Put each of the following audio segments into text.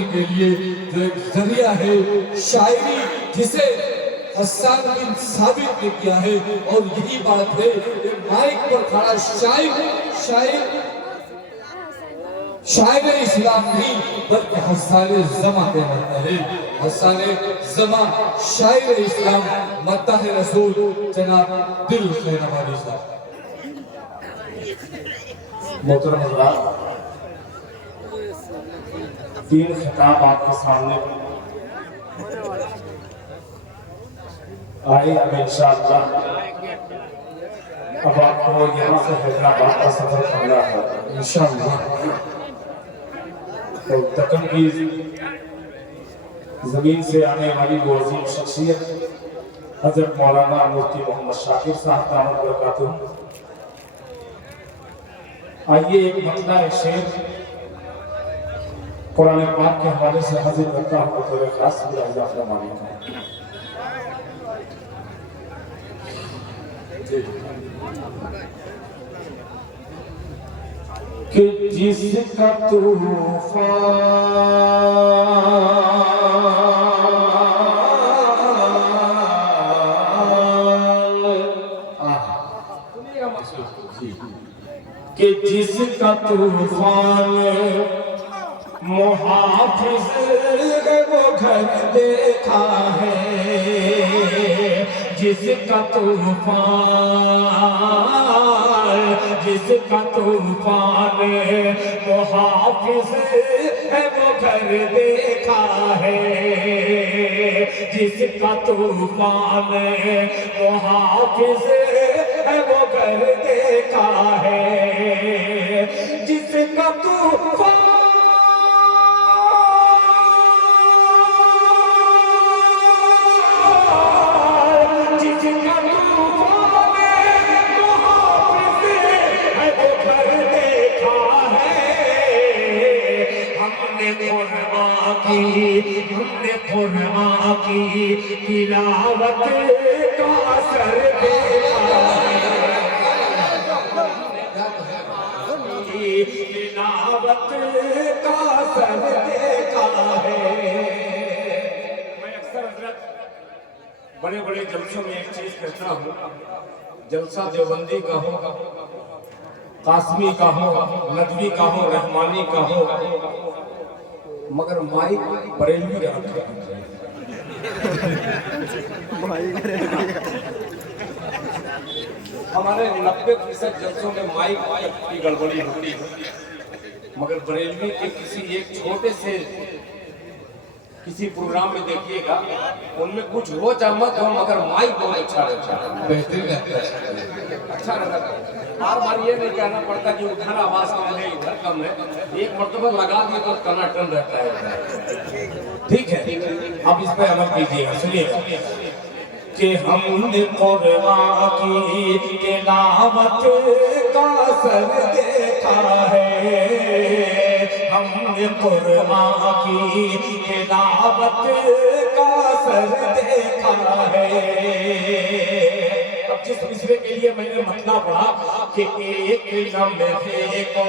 करने के लिए जो एक जरिया है शायरी, जिसे हसन बिन साबित ने किया है। और यही बात है कि माइक पर खड़ा शायर इस्लाम नहीं बल्कि हसन ज़मा कहलाता है। हसन ज़मा शायर इस्लाम मद्दाह रसूल जनाब दिल खैर अमानी साहब। मोहतरम हज़रात, 3 खिताब आपके सामने आए। अब इंशाअल्लाह अब आपको यहाँ से हैदराबाद का सफर करना है इंशाअल्लाह। तो दक्कन की जमीन से आने वाली वो अजीम शख्सियत हजरत मौलाना मुफ्ती मोहम्मद शाकिर साहब दामद बरकातुहू। आइए एक मतला एक शेर कुरान पाक के हवाले से हाजिर करता हूँ बतौर खास मुलाहिजा फरमाने का कि जिसका तूफान कि जिसका तूफान मुहाफिज वो घर देखा है, जिसका तूफान मुहाफिज वो घर देखा है, जिसका तूफान मुहाफिज वो घर देखा है, जिसका तूफान हमने कुरान की तिलावत का असर देखा है, तिलावत का असर देखा है। मैं अक्सर हजरत बड़े बड़े जलसों में एक चीज कहता हूँ, जलसा देवबंदी का हो, कासमी का हो, नदवी का हो, रहमानी का हो, मगर माइक बरेलवी रखा हमारे 90% जलसों में माइक की गड़बड़ी होती है, मगर बरेलवी के किसी एक छोटे से किसी प्रोग्राम में देखिएगा, उनमें कुछ हो चाहे मत हो मगर माइक बहुत अच्छा रहता है, बेहतरीन रहता अच्छा रहता है। बार बार ये नहीं कहना पड़ता कि उधर आवाज कम है इधर कम है, एक मर्तबा लगा दिए तो टनाटन रहता है। ठीक है, अब इस पे अमल कीजिएगा। सुनिएगा कि हमने कुरान की तिलावत का असर देखा है, हमने कुरान की तिलावत का असर देखा है। अब जिस मिसरे के लिए मैंने मतला पढ़ा कि एक लम्हे को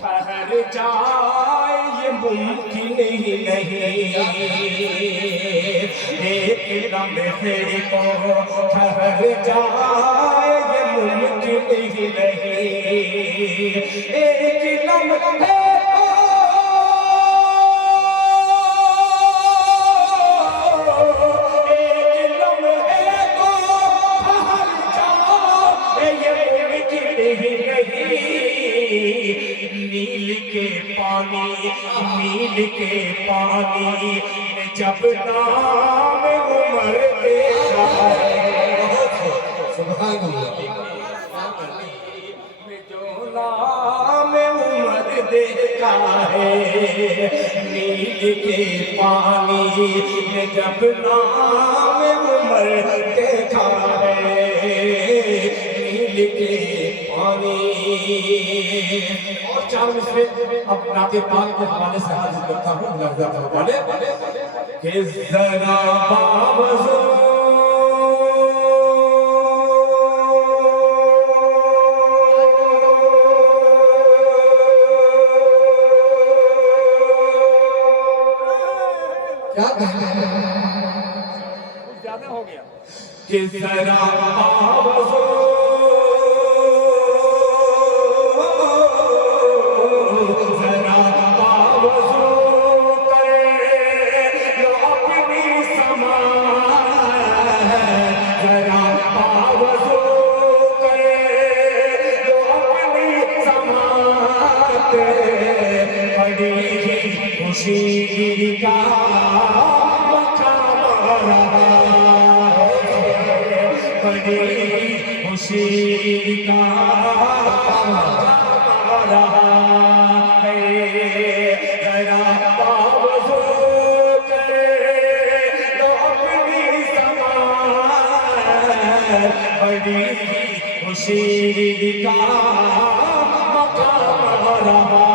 ठहर जाए ये मुमकिन ही नहीं, एक लम्हे को ठहर जाए ये मुमकिन ही नहीं, एक लम्हे नील के पानी जब नाम उमर देखा है, सुभान अल्लाह, जो नाम उमर देखा है, नील के पानी जब नाम उमर देखा है, नील के पानी। और 4 मिसरे अब नाते पाक के हवाले से हाजिर करता हूँ लफ्ज़ वाले कि जरा बावजू क्या कहते हैं कुछ ज्यादा हो गया कि जरा आवाज़ो जरा आवाज़ो करे लो अपनी समा जरा आवाज़ो करे लो अपनी समा बड़ी खुशी का मकाम रहा बड़ी खुशी का मकाम रहा है जरा आवाज़ो करे लो अपनी समाज बड़ी खुशी का मकाम रहा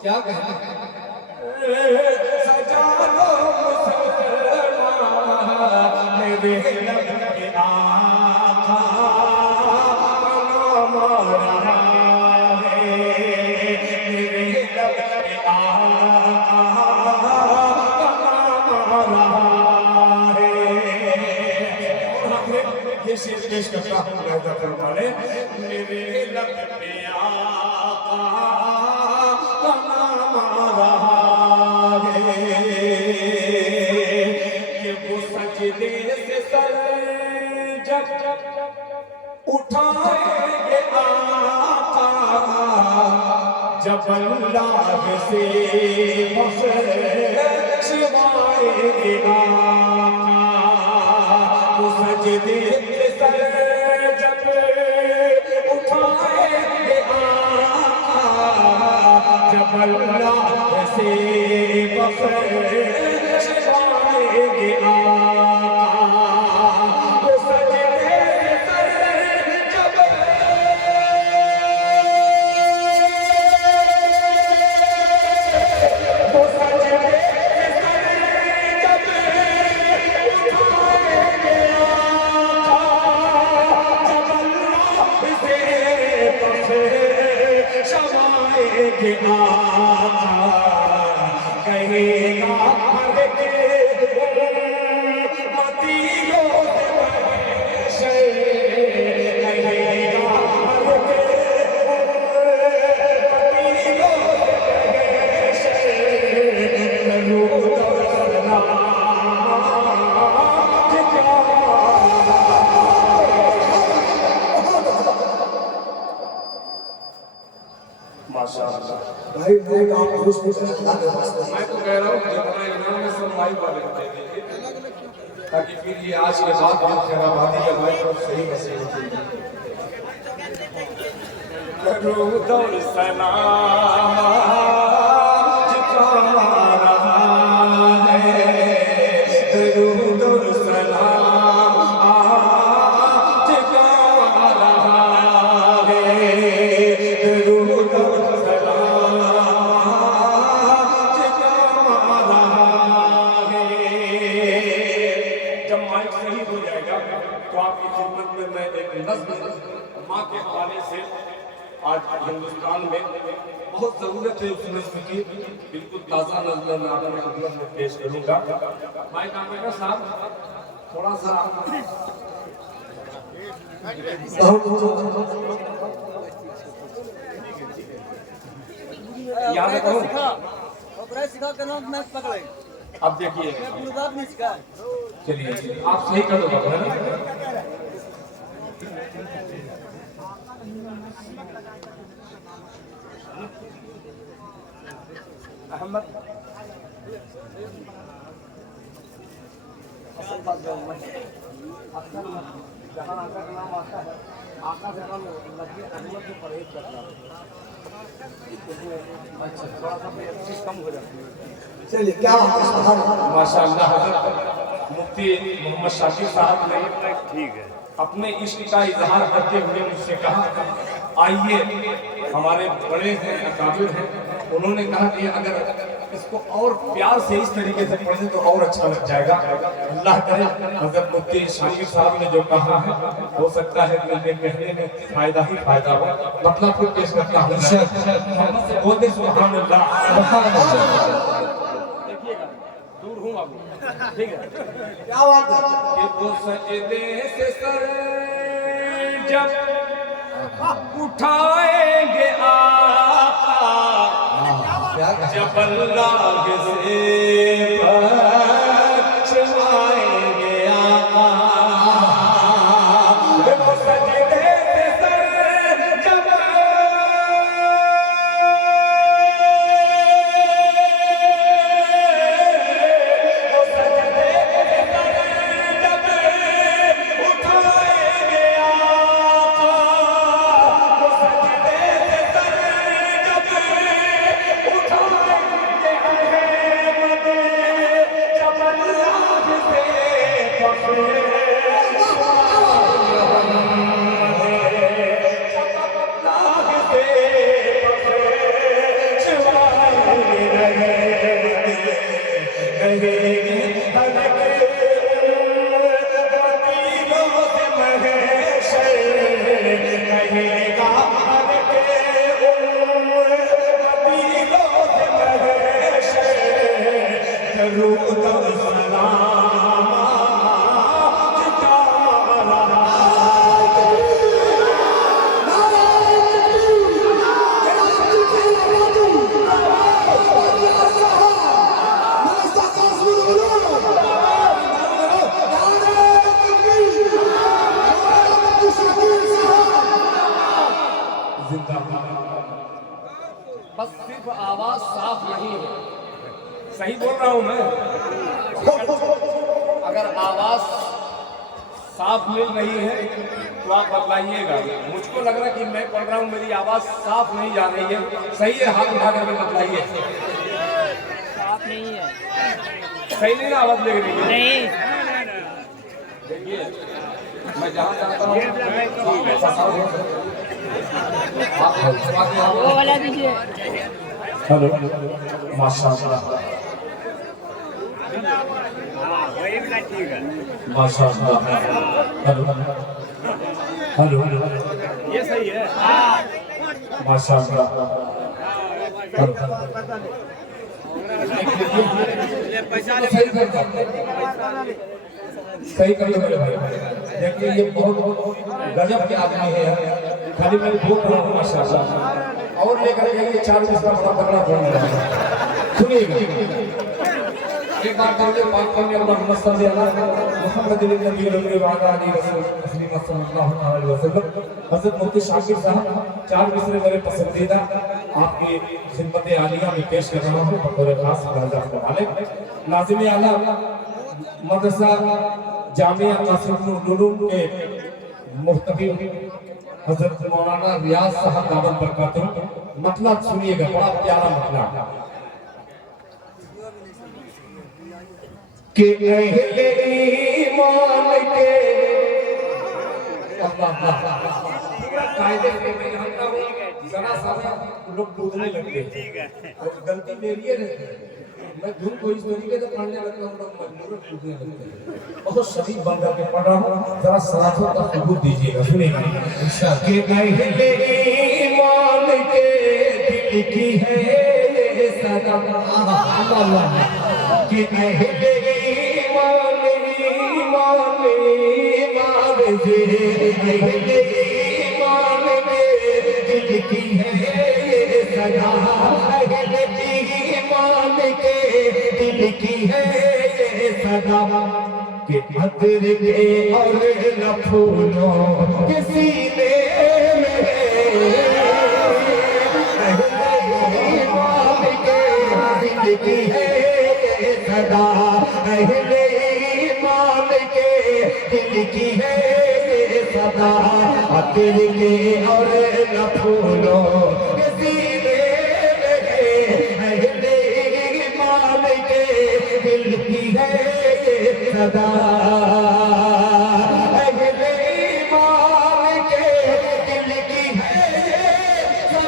क्या कहते हैं सजा लो मुसलमान मेरे लब के आका नाम रहा है मेरे लब के आका नाम रहा है और हमने ये शेर पेश करता हूँ वाले मेरे लब पे आका नाम रहा है कि वो सजदे से सर जग उठाएंगे आका जब अल्लाह से बख्शवाएंगे आका वो सजदे से सर जग उठाएंगे आका जब अल्लाह से बख्शवाएंगे आका वो सजदे से सर जब वो सजदे से सर जब उठाएंगे आका जब अल्लाह से बख्शवाएंगे आका कहेगा हर के मदीनों से कहेगा हर के मदीनों से करो दरसना माशाअल्लाह भाई मैं आप खुश खुश रहना मैं तो कह रहा हूँ जितना इनाम है सब माइक वाले को दे दीजिए ताकि फिर ये आज के बाद भी खैराबादी का माइक और सही वसीले करो दरसना जितना रहा है करो दरसना जितना रहा है करो दरसना जितना रहा है जब माइक सही हो जाएगा तो आपकी खिदमत में मैं एक नज़्म माँ के हवाले से आज हिंदुस्तान में बहुत जरूरत है उस नज़्म की बिल्कुल ताज़ा नज़्म मैं आपके खिदमत में पेश करूँगा माइक आमेगा साहब थोड़ा सा याद करो सिखा के नाम मैच पकड़े अब देखिए बात नहीं सिखा चलिए आप सही कर दो बाबू है ना अहमद असल बात जो है अक्सर जहाँ आका का नाम आता है आका से नाम लगे अहमद से परहेज करना अच्छा थोड़ा सा चीज कम हो जाती है। चलिए क्या माशाअल्लाह हज़रत मुफ्ती मोहम्मद शाकिर साहब ने ठीक है अपने इश्क का इजहार करते हुए मुझसे कहा आइए हमारे बड़े हैं अकाबिर हैं उन्होंने कहा कि अगर इसको और प्यार से इस तरीके से पढ़े तो और अच्छा लग जाएगा। अल्लाह करे हज़रत मुफ्ती शाकिर साहब ने जो कहा है हो सकता है कि उनके कहने में फायदा ही फायदा हो। मतलब फिर पेश करता हूं मोहम्मद से बोलते सुभान अल्लाह देखिएगा दूर हूं अब ठीक है क्या बात है कि वो सजदे से सर जब उठाएंगे आका जब अल्लाह से बचवाएंगे आका वो सजदे से सर जब बस सिर्फ आवाज साफ नहीं है सही बोल रहा हूं मैं अगर आवाज साफ मिल रही है तो आप बतलाइएगा। मुझको लग रहा है कि मैं पढ़ रहा हूं मेरी आवाज साफ नहीं जा रही है सही है हाथ उठा करके बतलाइए साफ नहीं है सही नहीं ना आवाज लग रही है नहीं देखिए मैं जहाँ जाता हूँ वो वाला दीजिए हेलो माशाअल्लाह माशाअल्लाह हेलो हेलो ये सही है माशाअल्लाह सही कर लो मेरे भाई देखिए ये बहुत गजब के आदमी है खाली मैं बोल रहा हूँ माशाअल्लाह और लेकर जाइए 4 का बड़ा तगड़ा बन रहा है सुनिएगा एक बार करके बात करने के बाद मसल दिया मोहम्मद नबी रसूल वाली रसूल तस्लीम सल्लल्लाहु अलैहि वसल्लम हज़रत मुफ्ती शाकिर साहब 4 मिसरे मेरे पसंदीदा आपकी खिदमत आलिया में पेश कर रहा हूं बतौर खास दर्जा के मालिक नाज़िम आला मदरसा जामिया कासिमुल उलूम के मुफ्ती हज़रत मौलाना रियाज साहब दामन बरकातहू मतलब सुनिएगा बड़ा प्यारा मतलब कि अहले ईमान के अल्लाह कायदे से मैं जानता हूँ जरा सा लोग कूदने लगते हैं और गलती मेरी है मैं धुन को इस तरीके से पढ़ने लगता हूँ लोग मजबूरन कूदने लगते हैं और तो शरीफ बन करके पढ़ रहा हूँ जरा सराफत का सबूत दीजिएगा सुनिएगा कि अहले ईमान के दिल की है सदा अल्लाह कि अहले दिल की है सदा ईमान के दिल की है सदा कि अदर के और न फूलों के सीने में दिल के और न फूलों के सीने लगे अहले ईमान के दिल की है ये सदा अहले ईमान के दिल की है ये सदा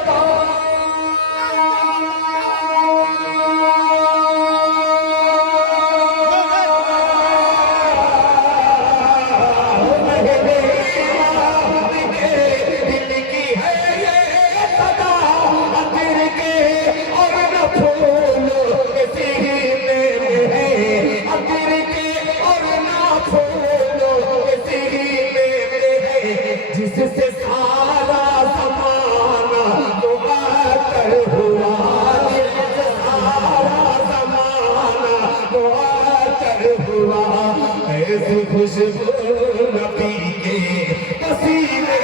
जिससे सारा ज़माना मुअत्तर हुआ जिससे सारा ज़माना मुअत्तर हुआ ऐसी खुशबू नबी के पसीने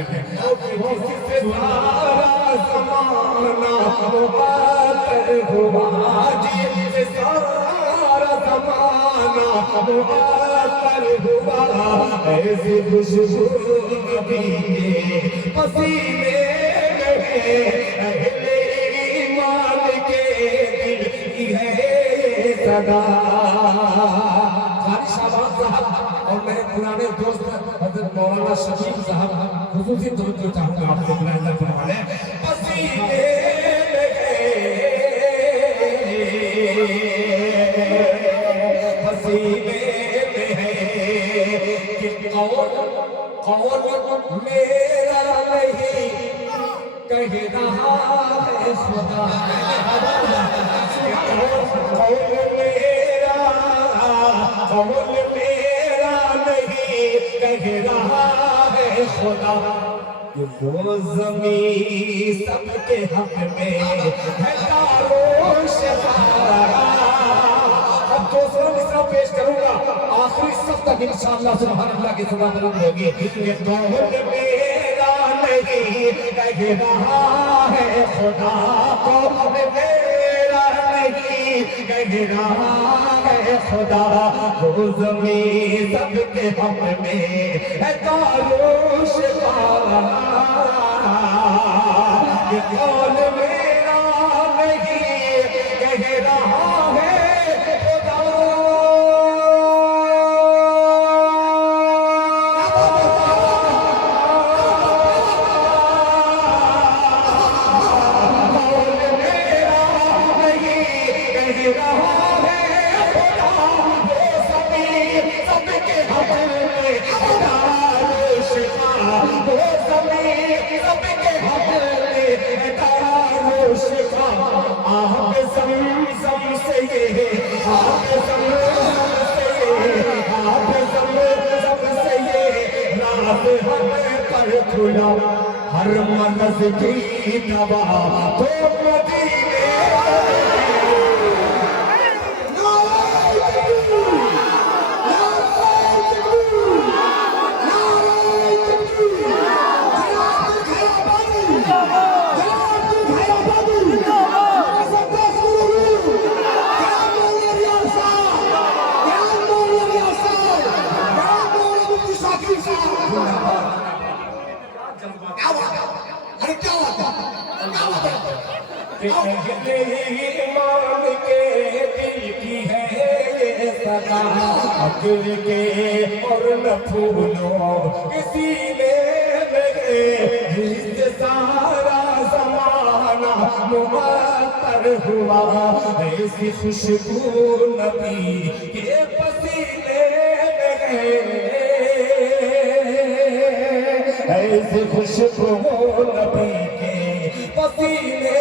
जिससे सारा ज़माना मुअत्तर हुआ जिससे सारा ज़माना मुअत्तर हुआ ऐसी खुशबू नबी के पसीने में अहले ईमान के दिल की है ये सदा शाहबाज साहब और मेरे पुराने दोस्त हजरत मौलाना शफीक साहब खुसूसी तवज्जो चाहूंगा आपसे बुलाया फरमाने पसीने लगे पसीने में कि कौन मेरा नहीं कह रहा है खुदा कौन मेरा नहीं कह रहा है खुदा कि वो ज़मीन सबके हक में है तारो शफारा अब दूसरा मिसरा पेश करूंगा आखिरी सब तक इंशाअल्लाह सुभान अल्लाह की सदा बुलंद होगी ये कौन मेरा नहीं कह रहा है खुदा कौन मेरा नहीं कह रहा है खुदा वो ज़मीन सबके हक में है तारो शफारा ये कौन मेरा नहीं कह रहा है हर मनस की दवा तो मदीने ईमान के दिल की है ये सदा अक्ल के और न फूलों किसी ने लगे जिससे सारा ज़माना मुअत्तर हुआ ऐसी खुशबू नबी के पसीने लगे ऐसी खुशबू नबी के पसीने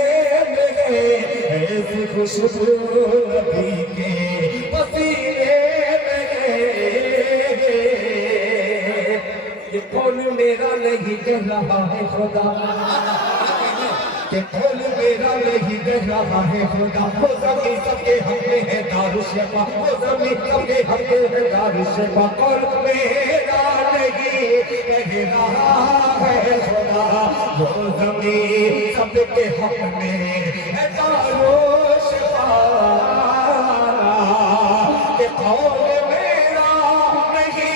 ऐसी खुशबू नबी के पसीने में ये कौन मेरा नहीं कह रहा है खुदा कि कौल मेरा नहीं कह रहा है खुदा, वो ज़मीं सबके हक में है दारुशफ़ा, वो ज़मीं सबके हक में है दारुशफ़ा। कौल मेरा नहीं कह रहा है खुदा, वो ज़मीं सबके हक में है दारुशफ़ा। कि कौल मेरा नहीं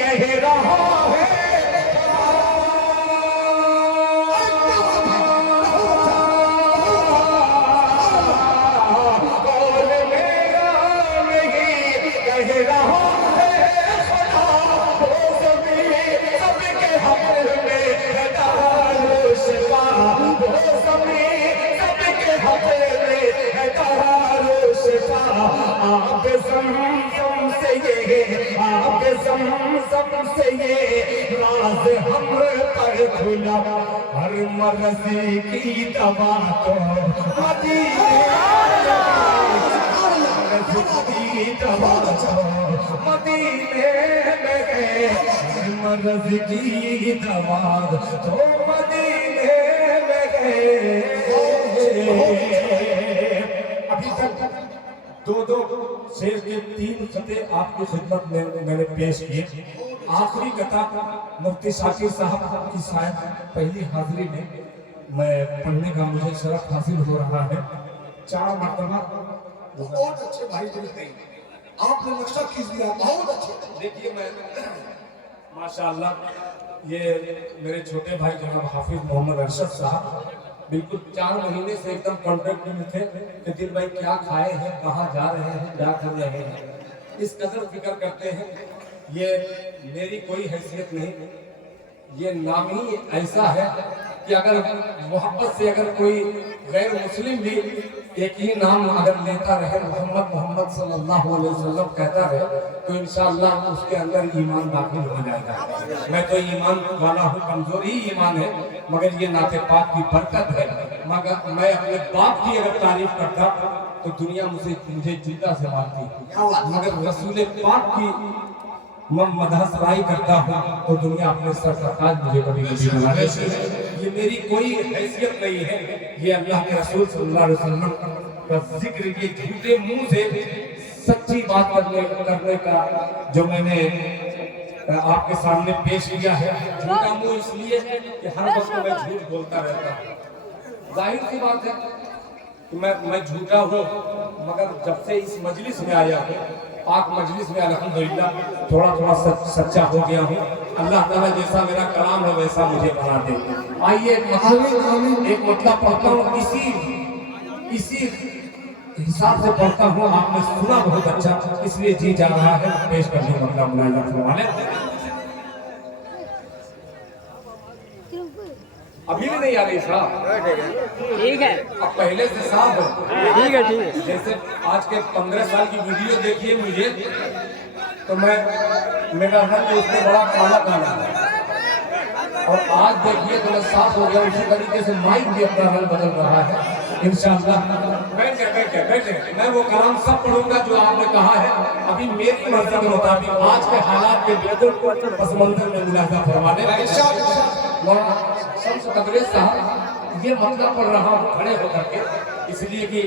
कह रहा है आप ज़मज़म से ये राज हम पर खुला, हर मर्ज़ की दवा तो मदीने की दवा तो मदीने में है, हर मर्ज़ की दवा तो मदीने में है। अभी तक दो शेर के 3 खते आपकी खिदमत में मैंने पेश किए। आखिरी कथा मुफ्ती शाकिर साहब की शायद पहली हाजिरी में मैं पढ़ने का मुझे शरफ हासिल हो रहा है। 4 मरतबा बहुत अच्छे भाई बोलते हैं, आपने नक्शा खींच दिया, बहुत अच्छे। देखिए मैं माशाअल्लाह ये मेरे छोटे भाई जनाब हाफिज मोहम्मद अरशद साहब बिल्कुल 4 महीने से एकदम कॉन्टेक्ट में थे कि दिल भाई क्या खाए हैं, कहाँ जा रहे हैं, क्या कर रहे हैं, इस कदर फिक्र करते हैं। ये मेरी कोई हैसियत नहीं, ये नाम ही ऐसा है कि अगर मोहब्बत से अगर कोई गैर मुस्लिम भी एक ही नाम अगर लेता रहे, मोहम्मद मोहम्मद सल्लल्लाहु अलैहि वसल्लम कहता रहे, तो इंशाअल्लाह उसके अंदर ईमान दाखिल हो जाएगा। मैं तो ईमान वाला हूँ, कमजोरी ईमान है, मगर ये नाते पाक की बरकत है। मगर मैं अपने बाप की अगर तारीफ करता तो दुनिया मुझे जूता से मारती, मगर रसूल पाक की मदहसराई करता हूँ तो दुनिया अपने सर का ताज मुझे कभी कभी बना देती है। ये मेरी कोई हैसियत नहीं है, ये अल्लाह के रसूल सल्लल्लाहु अलैहि वसल्लम का जिक्र, ये झूठे मुंह से सच्ची बात करने का जो मैंने आपके सामने पेश किया है। झूठा मुंह इसलिए कि हर वक्त मैं झूठ बोलता रहता हूँ। जाहिर सी बात है कि मैं झूठा हूँ, मगर जब से इस मजलिस में आया हूँ, पाक मजलिस में अल्हम्दुलिल्लाह थोड़ा सच्चा हो गया हूँ। अल्लाह ताला जैसा मेरा कलाम है वैसा मुझे बना दे। आइए एक मतलब पढ़ता हूँ, इसी हिसाब से पढ़ता हूँ। आपने सुना बहुत अच्छा, इसलिए जी जा रहा है पेश करने मतलब मुलायजा फरमाने। अभी भी नहीं आ रही साहब? ठीक है, अब पहले से साफ है। ठीक है, ठीक है। जैसे आज के 15 साल की वीडियो देखिए मुझे, तो मेरा रंग उसमें बड़ा काला काला है, और आज देखिए तो मैं साफ हो गया। उसी तरीके से माइक भी अपना रंग बदल रहा है इंशाअल्लाह। बैठे मैं वो कलाम सब पढ़ूंगा जो आपने कहा है। अभी मेरी मर्जी के मुताबिक आज के हालात के बेहतर पस मंजर में मुलाजा फरमाने शम्स तबरेज़ साहब ये मतलब पढ़ रहा हूँ खड़े होकर के, इसलिए कि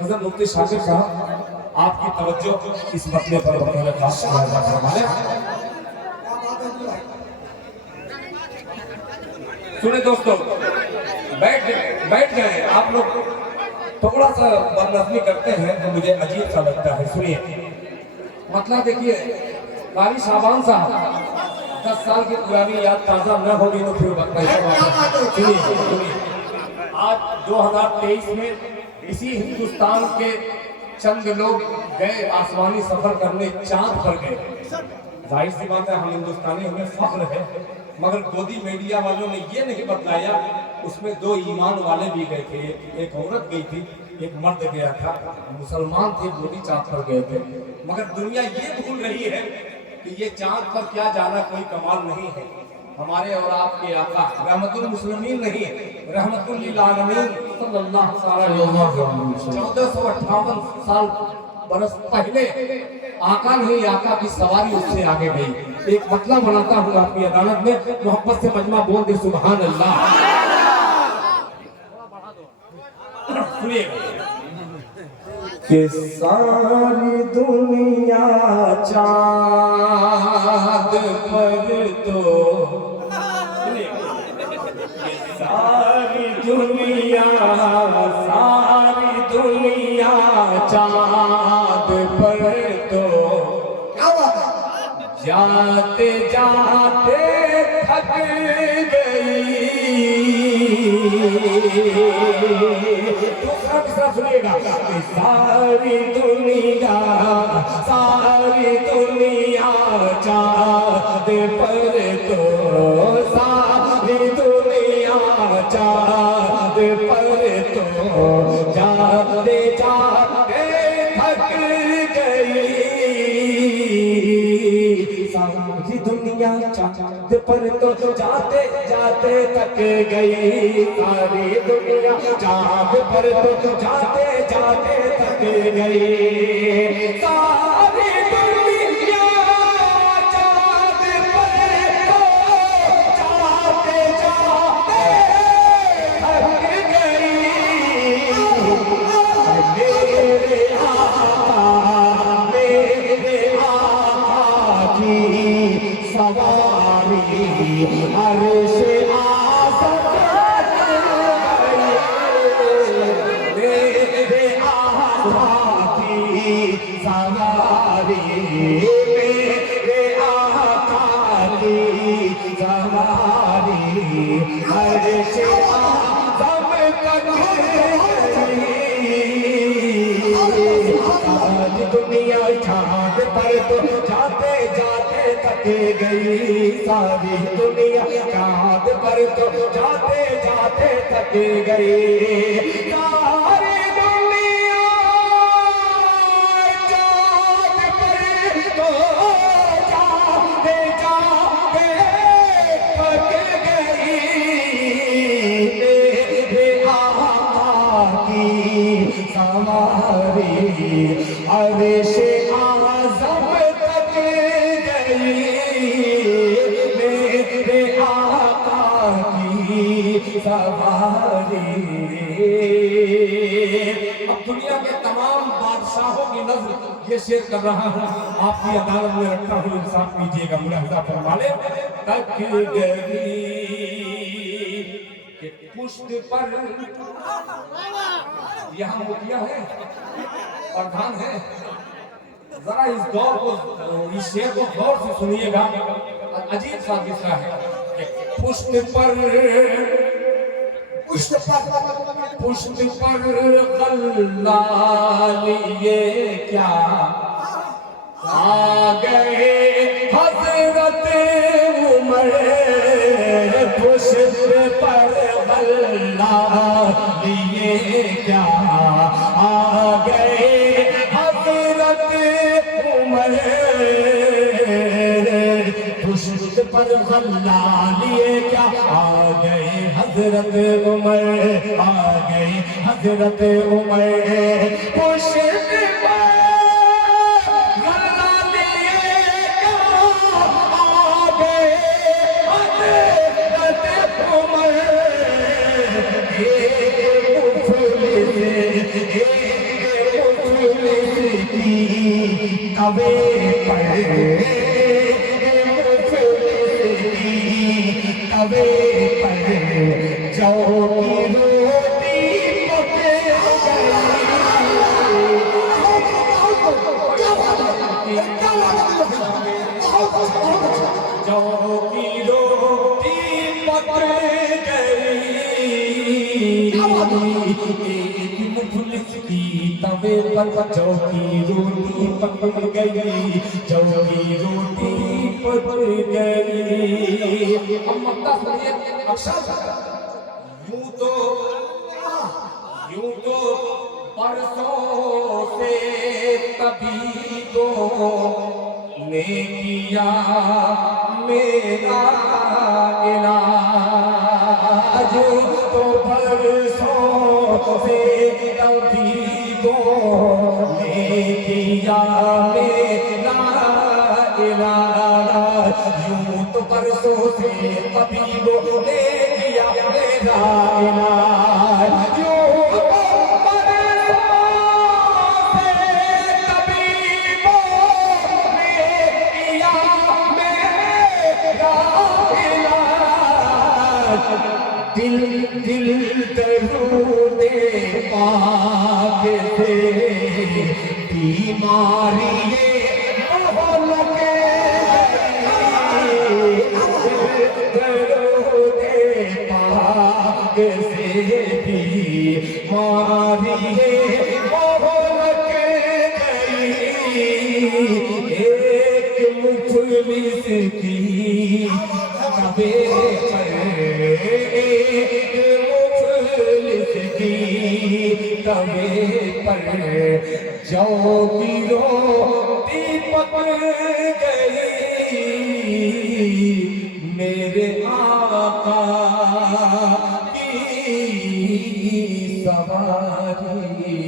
हज़रत मुफ्ती शाकिर साहब आपकी तवज्जो इस मसले पर खास फरमाने। सुने दोस्तों, बैठ गए आप लोग, थोड़ा सा बदनज़मी करते हैं तो मुझे अजीब सा लगता है। सुनिए मतलब, देखिए कारी शाबान साहब 10 साल की पुरानी याद ताज़ा न होगी तो फिर सुनिए आज 2023 में इसी हिंदुस्तान के चंद लोग गए आसमानी सफर करने, चांद पर गए। जाहिर सी बात है हम हिंदुस्तानी, हमें फख्र है, मगर गोदी मीडिया वालों ने ये नहीं बतलाया उसमें 2 ईमान वाले भी गए थे। एक औरत गई थी, एक मर्द गया था, मुसलमान थे, वो भी चांद पर गए थे। मगर दुनिया ये भूल रही है कि ये चांद पर क्या जाना कोई कमाल नहीं है। हमारे और आपके आका रहमतुल मुस्लिमीन नहीं, रहमतुल लिल आलमीन सल्लल्लाहु अलैहि वसल्लम 1458 साल बरस पहले आका नहीं, आका की सवारी उससे आगे गई। एक मतलब बनाता हूँ आपकी अदालत में, मोहब्बत से मजमा बोल दे सुभान अल्लाह। सुनिएगा कि सारी दुनिया चाँद पर तो सारी दुनिया चाँद पर तो क्या बात है? जाते जाते थक गई। दूसरा किस्सा सुनिएगा। सारी दुनिया चाँद पर तो सारी दुनिया चाँद पर तो जाते जाते थक गई। सारी दुनिया चाँद पर तो जाते जाते थक गई। सारी दुनिया चाँद पर तो जाते जाते थक गई। सारी दुनिया चाँद पर तो जाते जाते थक गई। मेरे आका की सवारी अर्श आज़म मेरे आका की सवारी मेरे आका की सवारी अर्श आज़म सारी दुनिया चाँद पर तो जाते जाते थक गई। सारी दुनिया चाँद पर तो जाते जाते थक गई। सारी दुनिया चाँद पर तो जाते जाते थक गई। मेरे आका की सवारी अर्श आज़म तक गई। मेरे आका की सवारी। अब दुनिया के तमाम बादशाहों की नज़र ये शेर कर रहा हूँ, आपकी अदालत में रखता हूँ, इंसाफ कीजिएगा, मुलाहिजा फरमा ले। तक गई कि पुष्ट पर यहाँ मोतिया है, प्रधान है। जरा इस दौर को, इस शेर को गौर से सुनिएगा, अजीब सा किस्सा है। पुष्ट पर गल्ला लिए क्या आ गए हज़रत उमर। पुष्ट पर गल्ला लिए क्या आ गए हज़रत उमर। पुष्ट पर गल्ला लिए क्या आ गए हज़रत उमर। आ गए हज़रत उमर। पुष्ट पर गल्ला लिए क्या आ गए हज़रत उमर। कवे पर कवे पर जौ की रोटी पक गई। जौ की रोटी पक गई। पुलिस की तवे पर जौ की रोटी पक गई। जौ की रोटी पक गई। यूं तो परसों से तभी तो ने किया मेरा इलाज। तो परसों से तभी तो ने किया मेरा इलाज। यूं तो परसों से तभी तो ने किया मेरा इलाज। यूं तो दिल दिल दरूदे पाक से बीमारी लगे दरूदे पाक से बीमारी एक मुफलिस की तबे पर मुफलिस की तबे पर जो गिरो दीपक गई मेरे आका की सवारी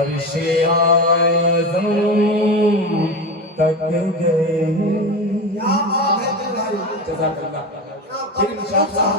अर्शे आज़म तक गए। क्या बात है दिल भाई। जज़ाकल्लाह। फिर इंशाअल्लाह